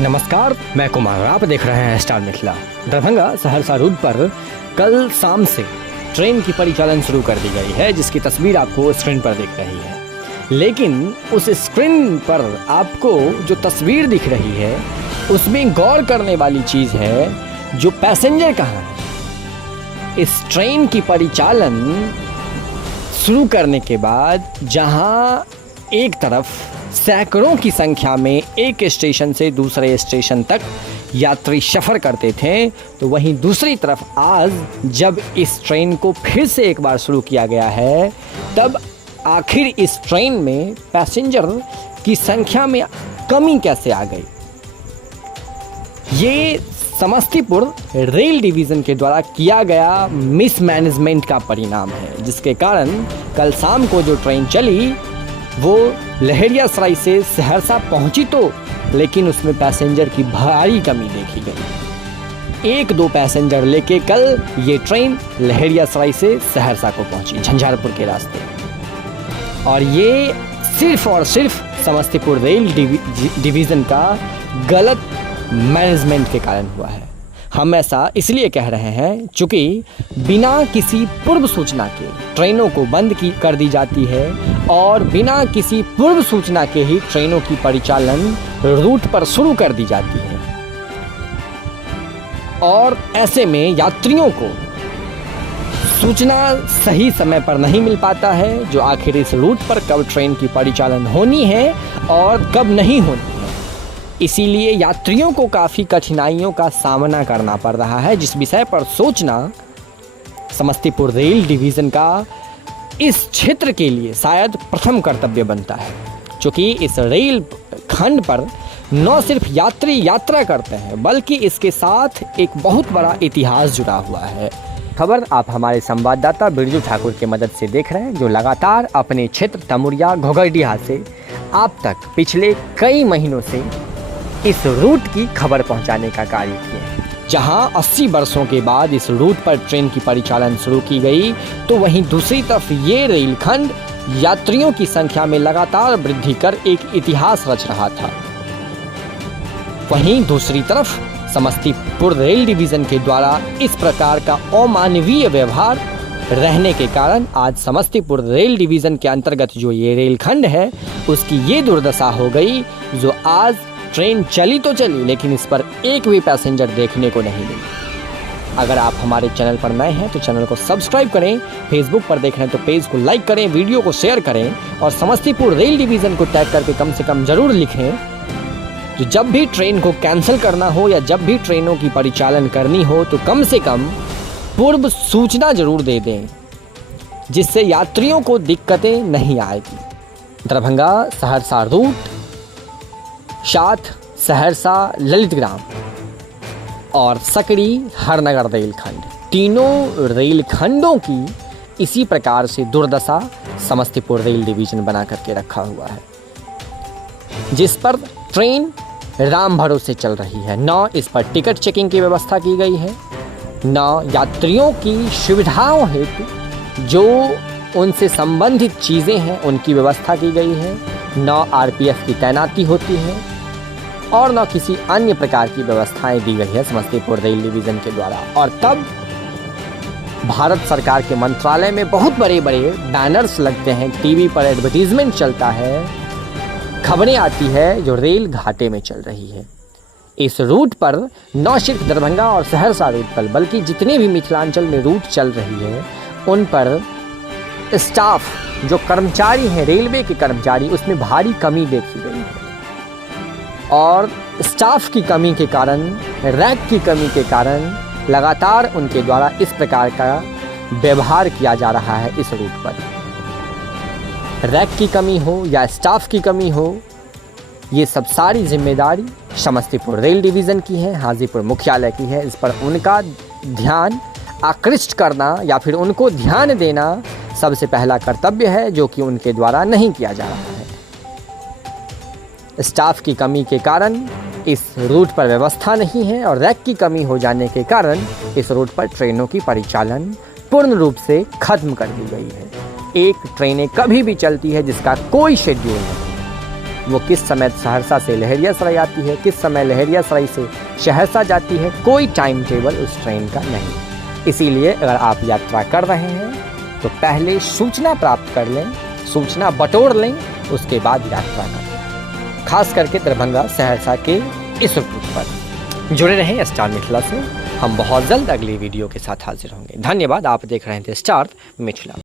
नमस्कार, मैं कुमार। आप देख रहे हैं स्टार मिथिला। दरभंगा सहरसा रूट पर कल शाम से ट्रेन की परिचालन शुरू कर दी गई है, जिसकी तस्वीर आपको स्क्रीन पर दिख रही है। लेकिन उस स्क्रीन पर आपको जो तस्वीर दिख रही है उसमें गौर करने वाली चीज़ है, जो पैसेंजर कहाँ है। इस ट्रेन की परिचालन शुरू करने के बाद जहाँ एक तरफ सैकड़ों की संख्या में एक स्टेशन से दूसरे स्टेशन तक यात्री सफ़र करते थे, तो वहीं दूसरी तरफ आज जब इस ट्रेन को फिर से एक बार शुरू किया गया है, तब आखिर इस ट्रेन में पैसेंजर की संख्या में कमी कैसे आ गई। ये समस्तीपुर रेल डिवीज़न के द्वारा किया गया मिसमैनेजमेंट का परिणाम है, जिसके कारण कल शाम को जो ट्रेन चली वो लहेरियासराय से सहरसा पहुंची तो, लेकिन उसमें पैसेंजर की भारी कमी देखी गई। एक दो पैसेंजर लेके कल ये ट्रेन लहेरियासराय से सहरसा को पहुंची, झंझारपुर के रास्ते। और ये सिर्फ और सिर्फ समस्तीपुर रेल डिवीज़न का गलत मैनेजमेंट के कारण हुआ है। हम ऐसा इसलिए कह रहे हैं चूँकि बिना किसी पूर्व सूचना के ट्रेनों को बंद कर दी जाती है और बिना किसी पूर्व सूचना के ही ट्रेनों की परिचालन रूट पर शुरू कर दी जाती है। और ऐसे में यात्रियों को सूचना सही समय पर नहीं मिल पाता है, जो आखिर इस रूट पर कब ट्रेन की परिचालन होनी है और कब नहीं होनी है। इसीलिए यात्रियों को काफ़ी कठिनाइयों का सामना करना पड़ रहा है, जिस विषय पर सोचना समस्तीपुर रेल डिवीज़न का इस क्षेत्र के लिए शायद प्रथम कर्तव्य बनता है। क्योंकि इस रेल खंड पर न सिर्फ यात्री यात्रा करते हैं, बल्कि इसके साथ एक बहुत बड़ा इतिहास जुड़ा हुआ है। खबर आप हमारे संवाददाता बिरजू ठाकुर की मदद से देख रहे हैं, जो लगातार अपने क्षेत्र तमुरिया घोघरडीहा से आप तक पिछले कई महीनों से इस रूट की खबर पहुंचाने का कार्य किए हैं। जहां 80 वर्षों के बाद इस रूट पर ट्रेन की परिचालन शुरू की गई, तो वहीं दूसरी तरफ ये रेलखंड यात्रियों की संख्या में लगातार वृद्धि कर एक इतिहास रच रहा था। वहीं दूसरी तरफ समस्तीपुर रेल डिवीज़न के द्वारा इस प्रकार का अमानवीय व्यवहार रहने के कारण आज समस्तीपुर रेल डिवीज़न के अंतर्गत जो ये रेलखंड है उसकी ये दुर्दशा हो गई, जो आज ट्रेन चली तो चली, लेकिन इस पर एक भी पैसेंजर देखने को नहीं मिला। अगर आप हमारे चैनल पर नए हैं तो चैनल को सब्सक्राइब करें, फेसबुक पर देख रहे हैं तो पेज को लाइक करें, वीडियो को शेयर करें और समस्तीपुर रेल डिवीज़न को टैग करके कम से कम ज़रूर लिखें, तो जब भी ट्रेन को कैंसिल करना हो या जब भी ट्रेनों की परिचालन करनी हो तो कम से कम पूर्व सूचना ज़रूर दे दें, जिससे यात्रियों को दिक्कतें नहीं आएगी। दरभंगा सहरसा रूट, साथ सहरसा ललितग्राम और सकड़ी हरनगर रेलखंड, तीनों रेलखंडों की इसी प्रकार से दुर्दशा समस्तीपुर रेल डिवीज़न बना करके रखा हुआ है, जिस पर ट्रेन राम भरोसे चल रही है। न इस पर टिकट चेकिंग की व्यवस्था की गई है, न यात्रियों की सुविधाओं हेतु जो उनसे संबंधित चीज़ें हैं उनकी व्यवस्था की गई है, न आरपीएफ की तैनाती होती है और न किसी अन्य प्रकार की व्यवस्थाएं दी गई है समस्तीपुर रेल डिवीज़न के द्वारा। और तब भारत सरकार के मंत्रालय में बहुत बड़े बड़े बैनर्स लगते हैं, टीवी पर एडवर्टीजमेंट चलता है, खबरें आती है जो रेल घाटे में चल रही है। इस रूट पर न सिर्फ दरभंगा और सहरसा रूट पर बल्कि जितने भी मिथिलांचल में रूट चल रही है उन पर स्टाफ जो कर्मचारी हैं, रेलवे के कर्मचारी, उसमें भारी कमी देखी गई है। और स्टाफ की कमी के कारण, रैक की कमी के कारण लगातार उनके द्वारा इस प्रकार का व्यवहार किया जा रहा है। इस रूट पर रैक की कमी हो या स्टाफ की कमी हो, ये सब सारी जिम्मेदारी समस्तीपुर रेल डिवीज़न की है, हाजीपुर मुख्यालय की है। इस पर उनका ध्यान आकृष्ट करना या फिर उनको ध्यान देना सबसे पहला कर्तव्य है, जो कि उनके द्वारा नहीं किया जा रहा है। स्टाफ की कमी के कारण इस रूट पर व्यवस्था नहीं है और रैक की कमी हो जाने के कारण इस रूट पर ट्रेनों की परिचालन पूर्ण रूप से खत्म कर दी गई है। एक ट्रेनें कभी भी चलती है जिसका कोई शेड्यूल नहीं, वो किस समय सहरसा से लहेरियासराय आती है, किस समय लहेरियासराय से सहरसा जाती है, कोई टाइम टेबल उस ट्रेन का नहीं। इसीलिए अगर आप यात्रा कर रहे हैं तो पहले सूचना प्राप्त कर लें, सूचना बटोर लें, उसके बाद यात्रा करें। खास करके दरभंगा सहरसा के इस रूट पर जुड़े रहें स्टार मिथिला से। हम बहुत जल्द अगली वीडियो के साथ हाजिर होंगे। धन्यवाद। आप देख रहे थे स्टार मिथिला।